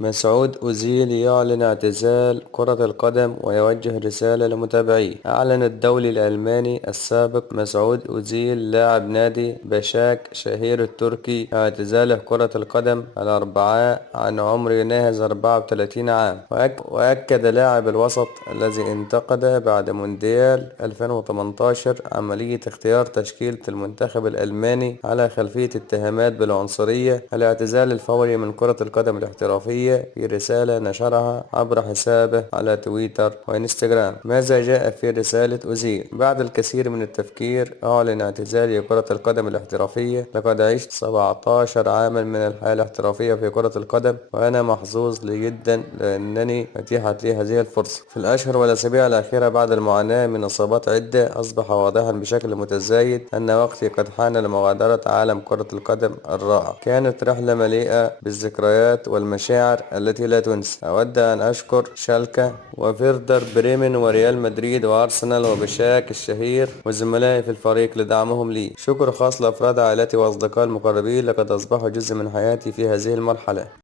مسعود أوزيل يعلن اعتزال كرة القدم ويوجه رسالة لمتابعيه. أعلن الدولي الألماني السابق مسعود أوزيل لاعب نادي بشاك شهير التركي اعتزاله كرة القدم الأربعاء عن عمر يناهز 34 عام. وأكد لاعب الوسط الذي انتقد بعد مونديال 2018 عملية اختيار تشكيلة المنتخب الألماني على خلفية اتهامات بالعنصرية الاعتزال الفوري من كرة القدم الاحترافية في رسالة نشرها عبر حسابه على تويتر وإنستغرام. ماذا جاء في رسالة أوزيل؟ بعد الكثير من التفكير أعلن اعتزالي كرة القدم الاحترافية. لقد عشت 17 عاما من الحياة الاحترافية في كرة القدم، وأنا محظوظ جدا لأنني أتيحت لي هذه الفرصة. في الأشهر والأسابيع الأخيرة بعد المعاناة من إصابات عدة أصبح واضحا بشكل متزايد أن وقتي قد حان لمغادرة عالم كرة القدم الرائع. كانت رحلة مليئة بالذكريات والمشاعر التي لا تنسى. أود أن أشكر شالكة وفيردر بريمن وريال مدريد وأرسنال وبشاك الشهير وزملائي في الفريق لدعمهم لي. شكر خاص لأفراد عائلتي وأصدقائي المقربين، لقد أصبحوا جزء من حياتي في هذه المرحلة.